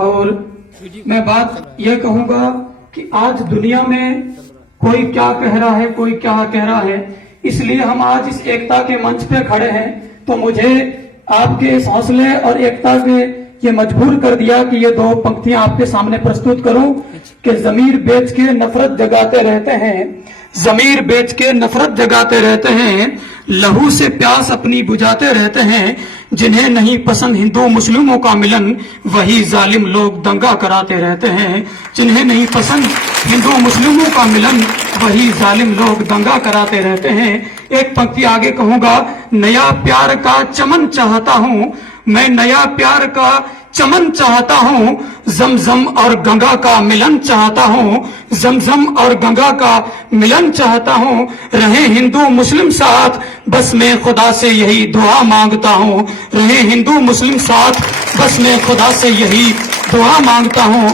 और मैं बात यह कहूंगा कि आज दुनिया में कोई क्या कह रहा है, कोई क्या कह रहा है, इसलिए हम आज इस एकता के मंच पे खड़े हैं। तो मुझे आपके इस हौसले और एकता के ये मजबूर कर दिया कि ये दो पंक्तियां आपके सामने प्रस्तुत करूं कि जमीर बेच के नफरत जगाते रहते हैं, जमीर बेच के नफरत जगाते रहते हैं, लहू से प्यास अपनी बुझाते रहते हैं, जिन्हें नहीं पसंद हिंदू मुस्लिमों का मिलन वही जालिम लोग दंगा कराते रहते हैं, जिन्हें नहीं पसंद हिंदू मुस्लिमों का मिलन वही जालिम लोग दंगा कराते रहते हैं। एक पंक्ति आगे कहूंगा, नया प्यार का चमन चाहता हूं मैं, नया प्यार का चमन चाहता हूं, जमजम और गंगा का मिलन चाहता हूं, जमजम और गंगा का मिलन चाहता हूं, रहे हिंदू मुस्लिम साथ बस मैं खुदा से यही दुआ मांगता हूं, रहे हिंदू मुस्लिम साथ बस मैं खुदा से यही दुआ मांगता हूं।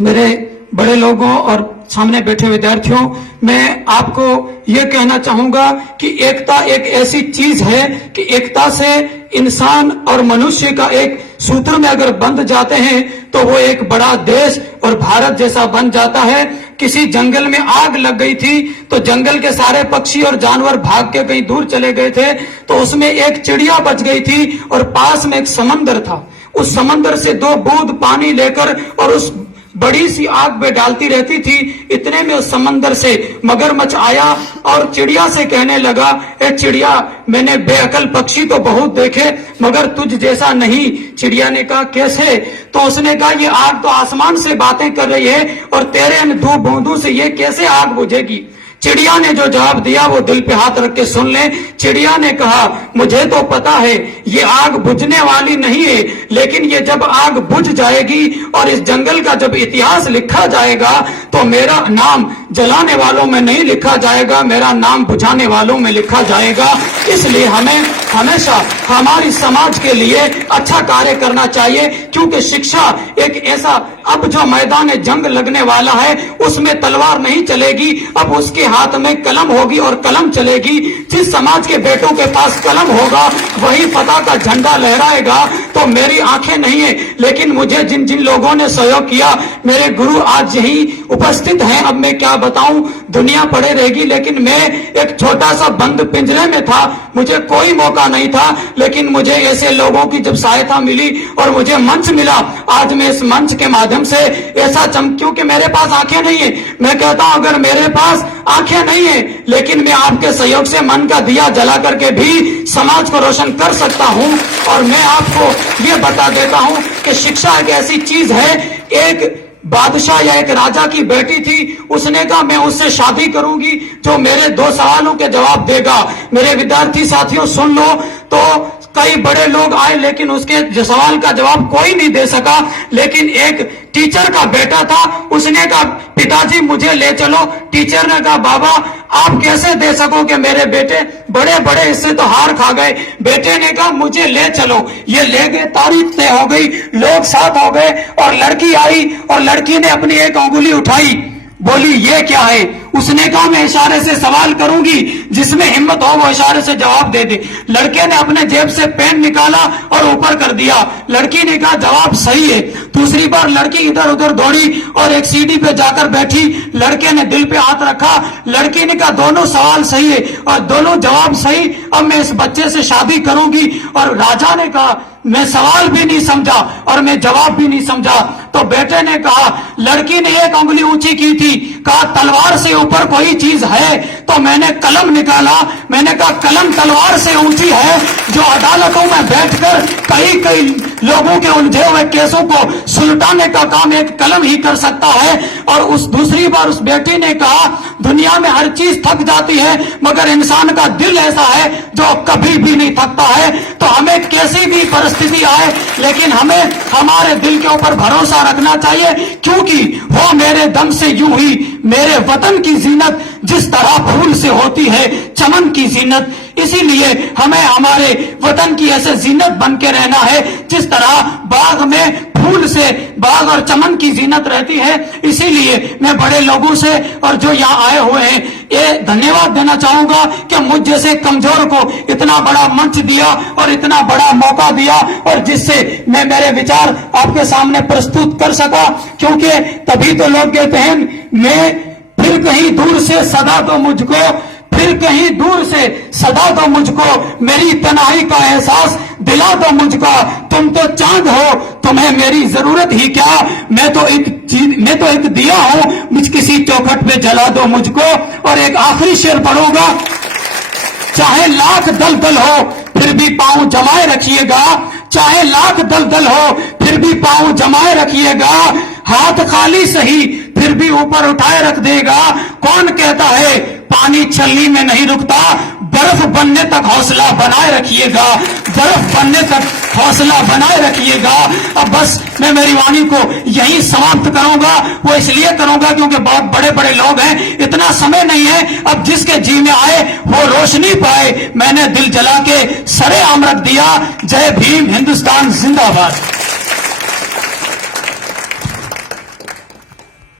मेरे बड़े लोगों और सामने बैठे विद्यार्थियों, मैं आपको ये कहना चाहूंगा कि एकता एक ऐसी चीज है कि एकता से इंसान और मनुष्य का एक सूत्र में अगर बंध जाते हैं तो वो एक बड़ा देश और भारत जैसा बन जाता है। किसी जंगल में आग लग गई थी तो जंगल के सारे पक्षी और जानवर भाग के कहीं दूर चले गए थे, तो उसमें एक चिड़िया बच गई थी और पास में एक समंदर था। उस समंदर से 2 बूंद पानी लेकर और उस बड़ी सी आग में डालती रहती थी। इतने में उस समंदर से मगरमच्छ आया और चिड़िया से कहने लगा, ए चिड़िया, मैंने बेअकल पक्षी तो बहुत देखे मगर तुझ जैसा नहीं। चिड़िया ने कहा, कैसे? तो उसने कहा, ये आग तो आसमान से बातें कर रही है और तेरे इन 2 बूंदों से ये कैसे आग बुझेगी? चिड़िया ने जो जवाब दिया वो दिल पे हाथ रख के सुन ले। चिड़िया ने कहा, मुझे तो पता है ये आग बुझने वाली नहीं है, लेकिन ये जब आग बुझ जाएगी और इस जंगल का जब इतिहास लिखा जाएगा तो मेरा नाम जलाने वालों में नहीं लिखा जाएगा, मेरा नाम बुझाने वालों में लिखा जाएगा। इसलिए हमें हमेशा हमारी समाज के लिए अच्छा कार्य करना चाहिए, क्योंकि शिक्षा एक ऐसा, अब जो मैदान जंग लगने वाला है उसमें तलवार नहीं चलेगी, अब उसके हाथ में कलम होगी और कलम चलेगी। जिस समाज के बेटों के पास कलम होगा वही फतह का झंडा लहराएगा। तो मेरी आंखें नहीं है, लेकिन मुझे जिन जिन लोगों ने सहयोग किया, मेरे गुरु आज यही उपस्थित हैं। अब मैं क्या बताऊं, दुनिया पड़े रहेगी, लेकिन मैं एक छोटा सा बंद पिंजरे में था, मुझे कोई मौका नहीं था, लेकिन मुझे ऐसे लोगों की जब सहायता मिली और मुझे मंच मिला, आज मैं इस मंच के माध्यम से ऐसा चमकूं कि मेरे पास आंखें नहीं है। मैं कहता हूं, अगर मेरे पास आंखें नहीं है लेकिन मैं आपके सहयोग से मन का दिया जला करके भी समाज को रोशन कर सकता हूं। और मैं आपको ये बता देता हूं कि शिक्षा एक ऐसी चीज है, एक बादशाह या एक राजा की बेटी थी, उसने कहा मैं उससे शादी करूंगी जो मेरे 2 सवालों के जवाब देगा। मेरे विद्यार्थी साथियों सुन लो, तो कई बड़े लोग आए लेकिन उसके सवाल का जवाब कोई नहीं दे सका, लेकिन एक टीचर का बेटा था, उसने कहा पिताजी मुझे ले चलो। टीचर ने कहा, बाबा आप कैसे दे सकोगे, मेरे बेटे बड़े बड़े इससे तो हार खा गए। बेटे ने कहा मुझे ले चलो, ये ले गए, तारीफ तय हो गई, लोग साथ हो गए और लड़की आई और लड़की ने अपनी एक अंगुली उठाई, बोली ये क्या है? उसने कहा मैं इशारे से सवाल करूंगी, जिसमें हिम्मत हो वो इशारे से जवाब दे दे। लड़के ने अपने जेब से पेन निकाला और ऊपर कर दिया। लड़की ने कहा जवाब सही है। दूसरी बार लड़की इधर उधर दौड़ी और एक सीढ़ी पे जाकर बैठी। लड़के ने दिल पे हाथ रखा। लड़की ने कहा दोनों सवाल सही है और दोनों जवाब सही, अब मैं इस बच्चे से शादी करूंगी। और राजा ने कहा मैं सवाल भी नहीं समझा और मैं जवाब भी नहीं समझा। तो बेटे ने कहा, लड़की ने एक उंगली ऊंची की थी, कहा तलवार से ऊपर कोई चीज है? तो मैंने कलम निकाला, मैंने कहा कलम तलवार से ऊंची है, जो अदालतों में बैठकर कई कई लोगों के उलझे हुए केसों को सुलटाने का काम एक कलम ही कर सकता है। और उस दूसरी बार उस बेटी ने कहा दुनिया में हर चीज थक जाती है मगर इंसान का दिल ऐसा है जो कभी भी नहीं थकता है। तो हमें कैसी भी परिस्थिति आए लेकिन हमें हमारे दिल के ऊपर भरोसा रखना चाहिए, क्योंकि वो मेरे दम से यूं ही मेरे वतन की जीनत जिस तरह फूल से होती है चमन की जीनत, इसीलिए हमें हमारे वतन की ऐसे जीनत बन के रहना है जिस तरह बाग में फूल से बाग और चमन की जीनत रहती है। इसीलिए मैं बड़े लोगों से और जो यहाँ आए हुए हैं ये धन्यवाद देना चाहूंगा कि मुझ जैसे कमजोर को इतना बड़ा मंच दिया और इतना बड़ा मौका दिया, और जिससे मैं मेरे विचार आपके सामने प्रस्तुत कर सका। क्योंकि तभी तो लोग कहते हैं मैं फिर कहीं दूर से सदा दो मुझको, फिर कहीं दूर से सदा दो मुझको, मेरी तन्हाई का एहसास दिला दो मुझको। तुम तो चांद हो, तुम्हें मेरी जरूरत ही क्या, मैं तो एक दिया हूं, मुझ किसी चौखट पे जला दो मुझको। और एक आखिरी शेर पढ़ूंगा, चाहे लाख दलदल हो फिर भी पांव जमाए रखिएगा, चाहे लाख दलदल हो फिर भी पांव जमाए रखिएगा, हाथ खाली सही फिर भी ऊपर उठाए रख देगा। कौन कहता है पानी छलनी में नहीं रुकता, बर्फ बनने तक हौसला बनाए रखिएगा, बर्फ बनने तक हौसला बनाए रखिएगा। अब बस मैं मेरी वाणी को यहीं समाप्त करूंगा। वो इसलिए करूंगा क्योंकि बहुत बड़े बड़े लोग हैं, इतना समय नहीं है। अब जिसके जी में आए वो रोशनी पाए। मैंने दिल जला के सरे आम रख दिया। जय भीम, हिंदुस्तान जिंदाबाद।